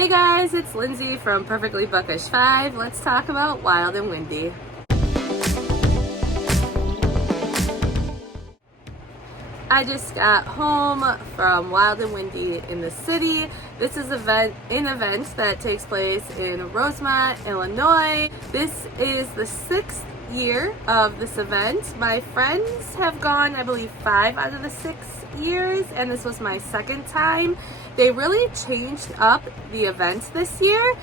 Hey guys, it's Lindsay from Perfectly Bookish 5. Let's talk about Wild and Windy. I just got home from Wild and Windy in the city. This is an event that takes place in Rosemont, Illinois. This is the 6th year of this event. My friends have gone, I believe, 5 out of the 6 years, and this was my second time. They really changed up the events this year,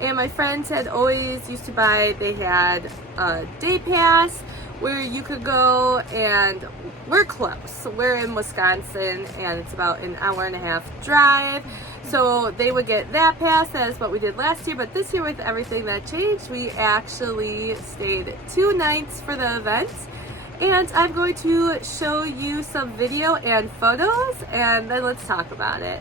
and my friends had always used to buy, they had a day pass where you could go, and we're close. We're in Wisconsin, and it's about an hour and a half drive. So they would get that pass. That is what we did last year. But this year, with everything that changed, we actually stayed 2 nights for the event. And I'm going to show you some video and photos, and then let's talk about it.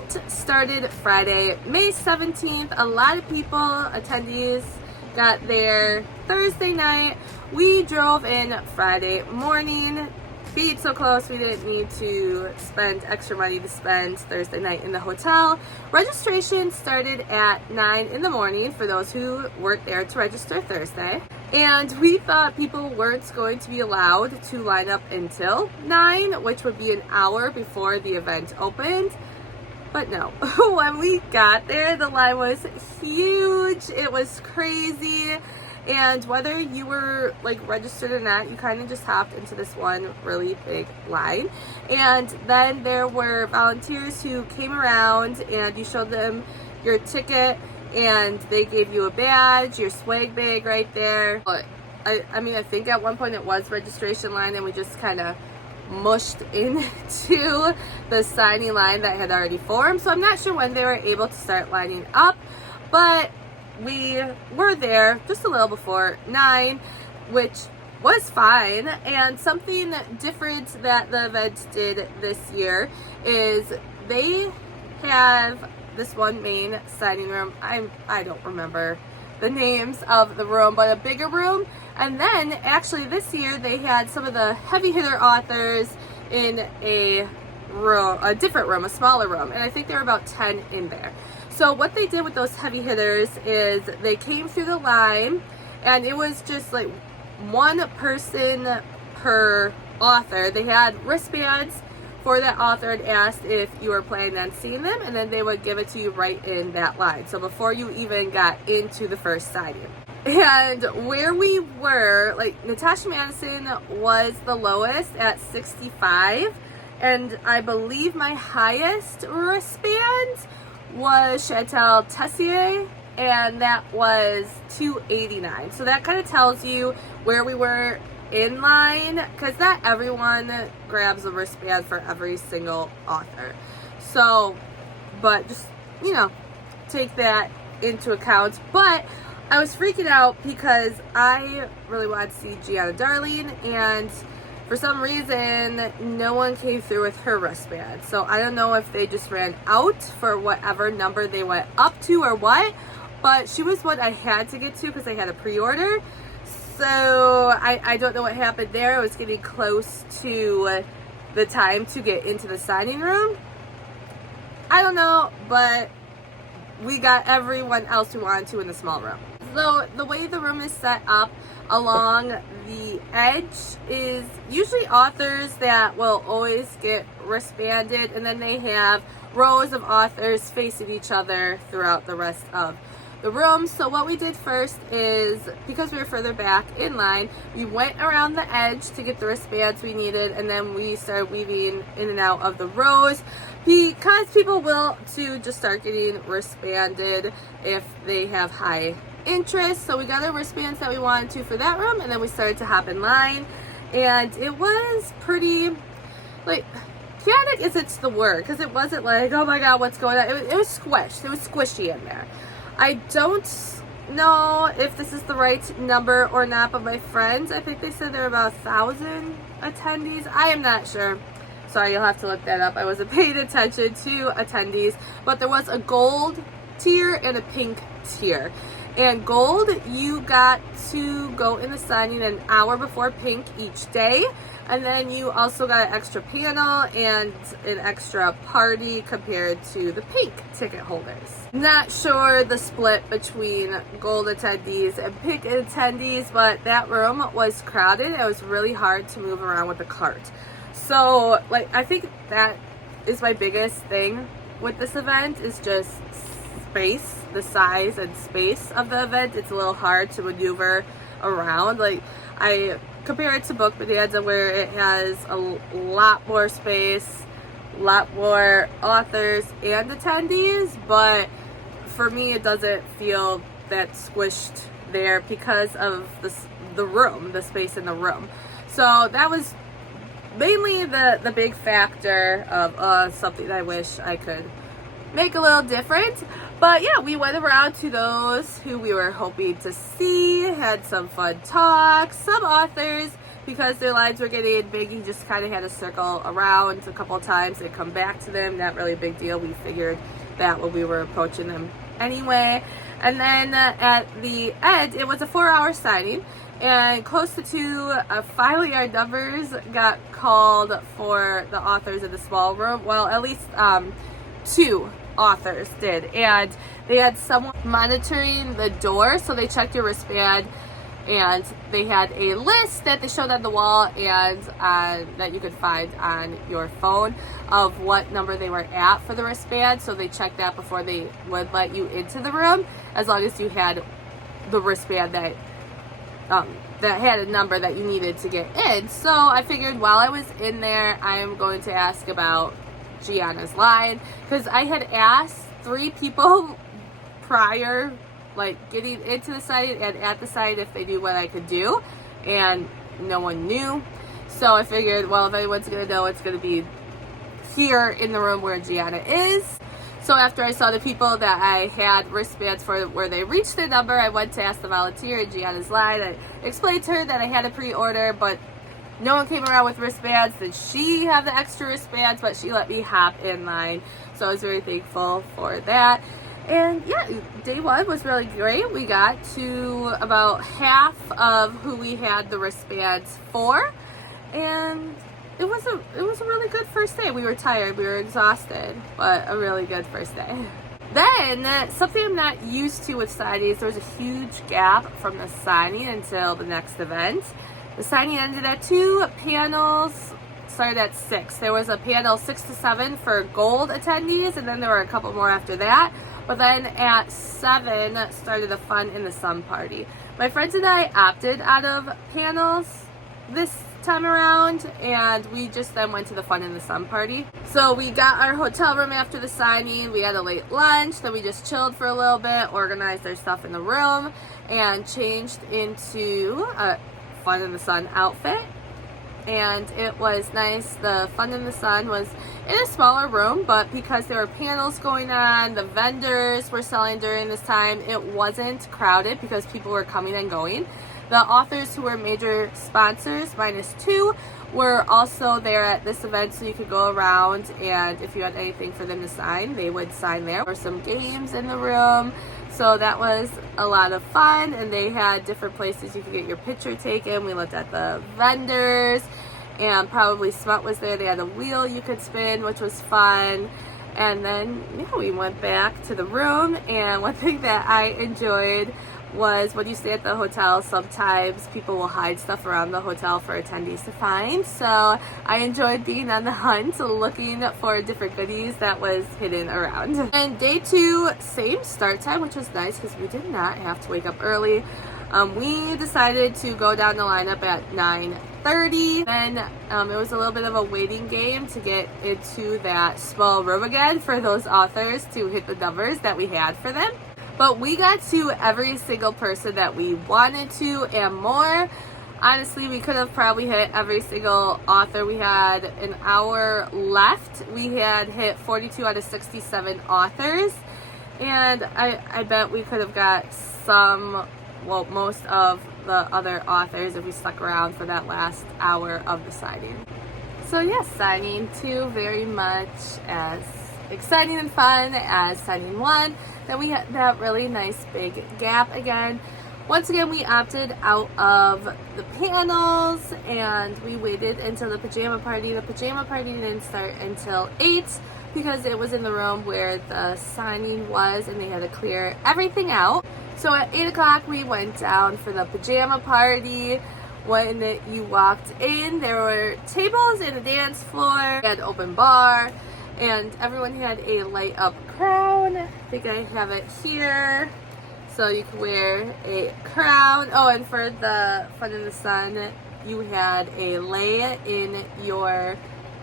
event started Friday, May 17th. A lot of people, attendees, got there Thursday night. We drove in Friday morning. Beat so close we didn't need to spend extra money to spend Thursday night in the hotel. Registration started at 9 in the morning for those who weren't there to register Thursday. And we thought people weren't going to be allowed to line up until 9, which would be an hour before the event opened. But no, when we got there, the line was huge. It was crazy. And whether you were like registered or not, you kind of just hopped into this one really big line. And then there were volunteers who came around and you showed them your ticket and they gave you a badge, your swag bag right there. But I think at one point it was registration line and we just kind of mushed into the signing line that had already formed. So I'm not sure when they were able to start lining up, but we were there just a little before 9, which was fine. And something different that the event did this year is they have this one main signing room. I don't remember the names of the room, but a bigger room. And then actually this year they had some of the heavy hitter authors in a room, a different room, a smaller room. And I think there were about 10 in there. So what they did with those heavy hitters is they came through the line and it was just like one person per author. They had wristbands for that author and asked if you were planning on seeing them, and then they would give it to you right in that line. So before you even got into the first signing. And where we were, like Natasha Madison was the lowest at 65, and I believe my highest wristband was Chantal Tessier, and that was 289. So that kind of tells you where we were in line, because not everyone grabs a wristband for every single author. So, but just, take that into account. But I was freaking out because I really wanted to see Gianna Darling, and for some reason, no one came through with her wristband. So I don't know if they just ran out for whatever number they went up to or what, but she was what I had to get to because I had a pre-order. So I don't know what happened there. I was getting close to the time to get into the signing room. I don't know, but we got everyone else we wanted to in the small room. So the way the room is set up along the edge is usually authors that will always get wristbanded, and then they have rows of authors facing each other throughout the rest of the room. So what we did first is, because we were further back in line, we went around the edge to get the wristbands we needed, and then we started weaving in and out of the rows because people will too just start getting wristbanded if they have high interest. So we got our wristbands that we wanted to for that room, and then we started to hop in line, and it was pretty, like, chaotic isn't the word, because it wasn't like, oh my god, what's going on. It was squished. It was squishy in there. I don't know if this is the right number or not, but my friends, I think they said there were about 1,000 attendees. I am not sure. Sorry, you'll have to look that up. I wasn't paying attention to attendees, but there was a gold tier and a pink tier. And gold, you got to go in the signing an hour before pink each day. And then you also got an extra panel and an extra party compared to the pink ticket holders. Not sure the split between gold attendees and pink attendees, but that room was crowded. It was really hard to move around with the cart. So, like, I think that is my biggest thing with this event is just space, the size and space of the event. It's a little hard to maneuver around. Like, I compare it to Book Bonanza, where it has a lot more space, a lot more authors and attendees, but for me it doesn't feel that squished there because of the room, the space in the room. So that was mainly the big factor of something I wish I could make a little different. But yeah, we went around to those who we were hoping to see, had some fun talks. Some authors because their lines were getting big, he just kind of had to circle around a couple of times and come back to them. Not really a big deal. We figured that when we were approaching them anyway. And then at the end, it was a 4-hour signing, and close to 2, finally our numbers got called for the authors in the small room. Well, at least 2 authors did, and they had someone monitoring the door, so they checked your wristband, and they had a list that they showed on the wall and that you could find on your phone of what number they were at for the wristband. So they checked that before they would let you into the room, as long as you had the wristband that had a number that you needed to get in. So I figured while I was in there, I am going to ask about Gianna's line, because I had asked 3 people prior, like getting into the site and at the site, if they knew what I could do, and no one knew. So I figured, well, if anyone's gonna know, it's gonna be here in the room where Gianna is. So after I saw the people that I had wristbands for where they reached their number, I went to ask the volunteer in Gianna's line. I explained to her that I had a pre-order, but no one came around with wristbands. Did she have the extra wristbands? But she let me hop in line, so I was very thankful for that. And yeah, day 1 was really great. We got to about half of who we had the wristbands for, and it was a really good first day. We were tired, we were exhausted, but a really good first day. Then, something I'm not used to with signings, there was a huge gap from the signing until the next event. The signing ended at 2, panels started at 6. There was a panel 6 to 7 for gold attendees, and then there were a couple more after that. But then at 7 started the Fun in the Sun party. My friends and I opted out of panels this time around, and we just then went to the Fun in the Sun party. So we got our hotel room after the signing, we had a late lunch, then we just chilled for a little bit, organized our stuff in the room, and changed into a Fun in the Sun outfit. And it was nice. The Fun in the Sun was in a smaller room, but because there were panels going on, the vendors were selling during this time, it wasn't crowded because people were coming and going. The authors who were major sponsors, -2, were also there at this event, so you could go around, and if you had anything for them to sign, they would sign there. There were some games in the room, so that was a lot of fun, and they had different places you could get your picture taken. We looked at the vendors, and Probably Smut was there. They had a wheel you could spin, which was fun. And then, yeah, we went back to the room, and one thing that I enjoyed was when you stay at the hotel, sometimes people will hide stuff around the hotel for attendees to find. So I enjoyed being on the hunt, looking for different goodies that was hidden around. And day 2, same start time, which was nice because we did not have to wake up early. We decided to go down the lineup at 9:30. Then it was a little bit of a waiting game to get into that small room again for those authors to hit the numbers that we had for them. But we got to every single person that we wanted to and more. Honestly, we could have probably hit every single author. We had an hour left. We had hit 42 out of 67 authors. And I bet we could have got most of the other authors if we stuck around for that last hour of the signing. So yes, signing 2 very much as exciting and fun as signing 1. Then we had that really nice big gap again. Once again, we opted out of the panels, and we waited until the pajama party. The pajama party didn't start until 8 because it was in the room where the signing was, and they had to clear everything out. So at 8 o'clock, we went down for the pajama party. When you walked in, there were tables and a dance floor. We had an open bar, and everyone had a light up crown. I think I have it here. So you could wear a crown. Oh, and for the Fun in the Sun, you had a lei in your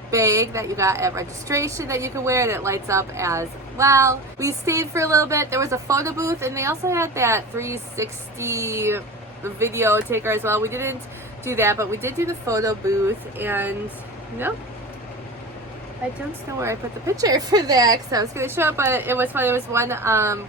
bag that you got at registration that you could wear, and it lights up as well. We stayed for a little bit. There was a photo booth, and they also had that 360 video taker as well. We didn't do that, but we did do the photo booth, and I don't know where I put the picture for that because I was going to show it, but it was fun. It was one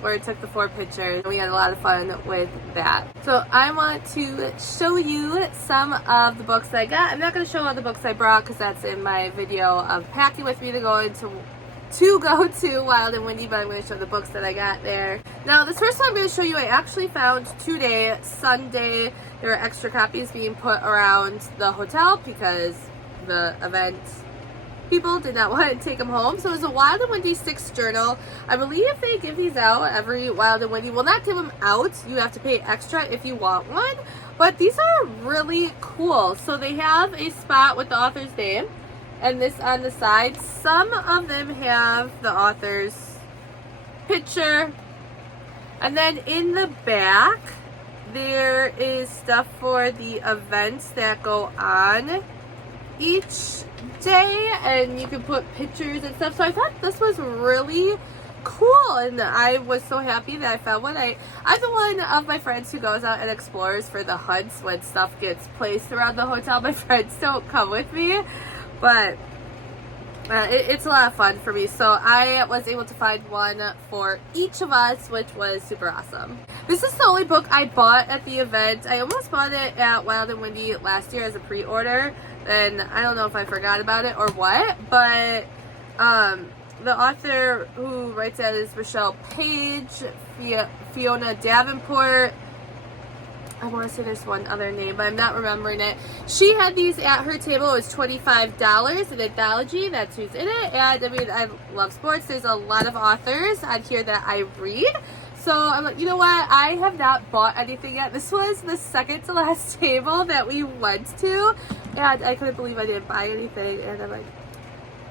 where it took the 4 pictures. We had a lot of fun with that. So I want to show you some of the books that I got. I'm not going to show all the books I brought because that's in my video of packing with me to go to Wild and Windy, but I'm going to show the books that I got there. Now, this first one I'm going to show you, I actually found today, Sunday. There were extra copies being put around the hotel because the event people did not want to take them home. So it was a Wild and Windy 6 journal. I believe they give these out every Wild and Windy. Well, not give them out. You have to pay extra if you want one. But these are really cool. So they have a spot with the author's name. And this on the side. Some of them have the author's picture. And then in the back, there is stuff for the events that go on each day. And you can put pictures and stuff. So I thought this was really cool. And I was so happy that I found one. I'm the one of my friends who goes out and explores for the hunts when stuff gets placed around the hotel. My friends don't come with me. But it's a lot of fun for me. So I was able to find one for each of us, which was super awesome. This is the only book I bought at the event. I almost bought it at Wild and Windy last year as a pre-order. And I don't know if I forgot about it or what. But the author who writes that is Michelle Page, Fiona Davenport. I want to say there's one other name, but I'm not remembering it. She had these at her table. It was $25, an anthology. That's who's in it. And I mean, I love sports. There's a lot of authors on here that I read. So I'm like, you know what? I have not bought anything yet. This was the second to last table that we went to. And I couldn't believe I didn't buy anything. And I'm like,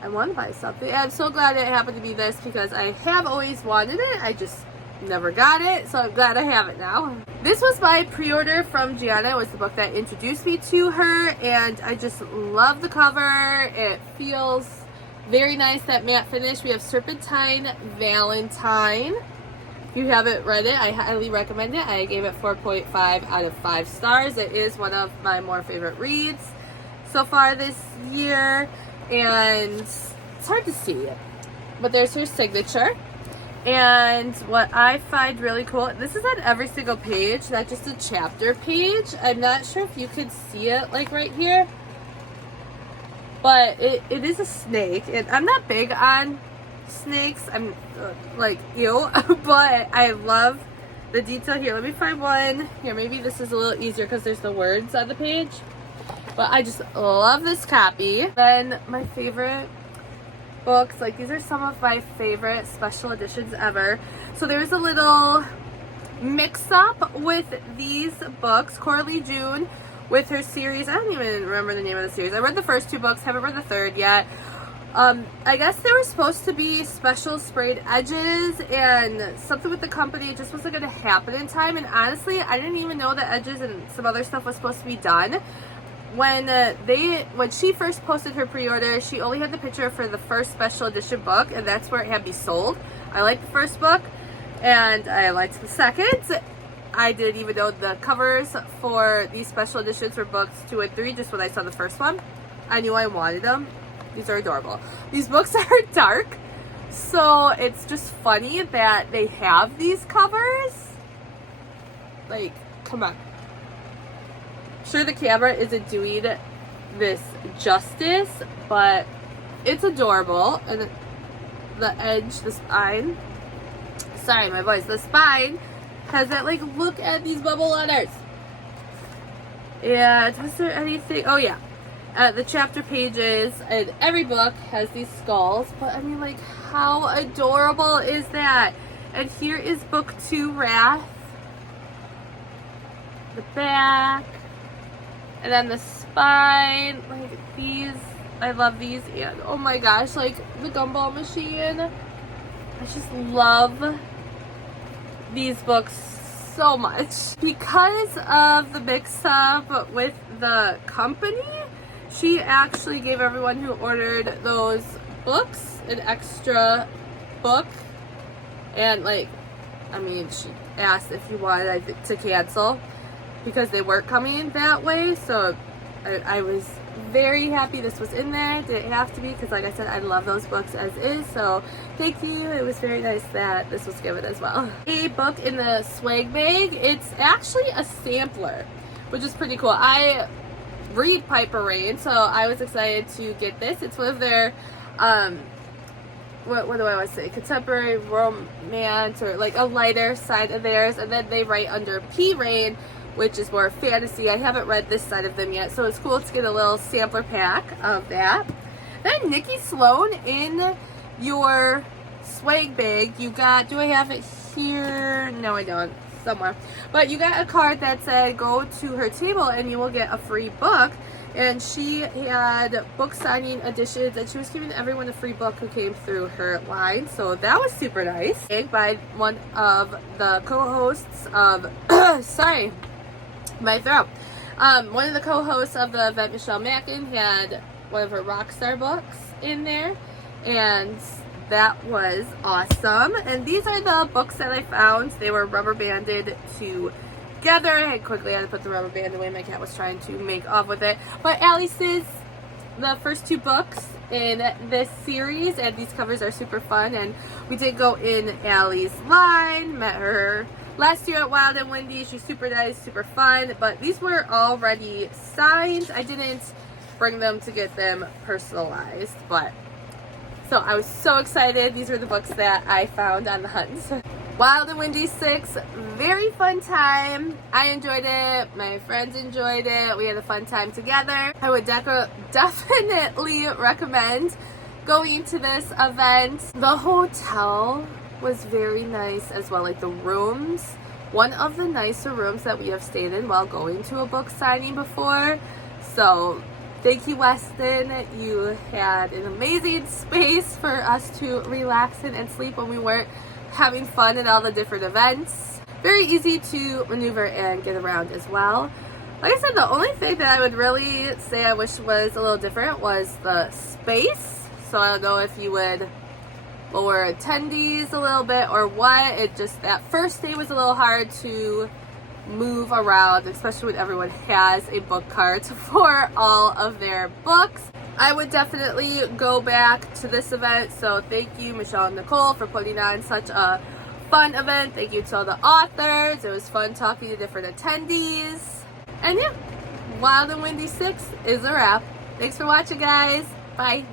I want to buy something. And I'm so glad it happened to be this because I have always wanted it. I just never got it, so I'm glad I have it now. This was my pre-order from Gianna. It was the book that introduced me to her, and I just love the cover. It feels very nice, that matte finish. We have Serpentine Valentine. If you haven't read it, I highly recommend it. I gave it 4.5 out of 5 stars. It is one of my more favorite reads so far this year, and it's hard to see it, but there's her signature. And what I find really cool, this is on every single page, not just a chapter page. I'm not sure if you can see it like right here, but it is a snake. And I'm not big on snakes. I'm like, ew, but I love the detail here. Let me find one here. Maybe this is a little easier because there's the words on the page. But I just love this copy. Then my favorite books, like these are some of my favorite special editions ever. So there's a little mix up with these books. Coralie June with her series, I don't even remember the name of the series. I read the first 2 books, haven't read the 3rd yet. I guess there were supposed to be special sprayed edges and something with the company. It just wasn't going to happen in time, and honestly I didn't even know that edges and some other stuff was supposed to be done. When she first posted her pre-order, she only had the picture for the first special edition book, and that's where it had me sold. I liked the first book, and I liked the second. I didn't even know the covers for these special editions for books 2 and 3, just when I saw the first one. I knew I wanted them. These are adorable. These books are dark, so it's just funny that they have these covers. Like, come on. Sure, the camera isn't doing this justice, but it's adorable. And the edge, the spine, sorry my voice, the spine has that, like, look at these bubble letters. And is there anything, oh yeah, the chapter pages, and every book has these skulls, but I mean, like, how adorable is that? And here is book 2, Wrath, the back. And then the spine, like these, I love these. And oh my gosh, like the gumball machine. I just love these books so much. Because of the mix up with the company, she actually gave everyone who ordered those books an extra book. And like, I mean, she asked if you wanted to cancel, because they weren't coming that way. So I was very happy this was in there. Didn't have to be because, like I said, I love those books as is. So thank you. It was very nice that this was given as well. A book in the swag bag. It's actually a sampler, which is pretty cool. I read Piper Rain, so I was excited to get this. It's one of their what do I want to say, contemporary romance, or like a lighter side of theirs, and then they write under P. Rain, which is more fantasy. I haven't read this side of them yet, so it's cool to get a little sampler pack of that. Then Nikki Sloan, in your swag bag, you got, do I have it here? No, I don't. Somewhere. But you got a card that said go to her table and you will get a free book. And she had book signing editions, and she was giving everyone a free book who came through her line. So that was super nice. By one of the co-hosts of sorry, my throat. One of the co-hosts of the event, Michelle Mackin, had one of her Rockstar books in there, and that was awesome. And these are the books that I found. They were rubber banded together. I quickly had to put the rubber band away. My cat was trying to make off with it. But Allie's is the first two books in this series, and these covers are super fun. And we did go in Allie's line, met her last year at Wild and Windy. She's super nice, super fun. But these were already signed. I didn't bring them to get them personalized, but so I was so excited. These were the books that I found on the hunt. Wild and Windy 6, very fun time. I enjoyed it. My friends enjoyed it. We had a fun time together. I would definitely recommend going to this event. The hotel was very nice as well, like the rooms. One of the nicer rooms that we have stayed in while going to a book signing before. So thank you, Weston. You had an amazing space for us to relax in and sleep when we weren't having fun at all the different events. Very easy to maneuver and get around as well. Like I said, the only thing that I would really say I wish was a little different was the space. So I don't know if you would lower attendees a little bit or what. It just, that first day was a little hard to move around, especially when everyone has a book cart for all of their books. I would definitely go back to this event. So thank you, Michelle and Nicole, for putting on such a fun event. Thank you to all the authors. It was fun talking to different attendees. And yeah, Wild and Windy 6 is a wrap. Thanks for watching, guys. Bye.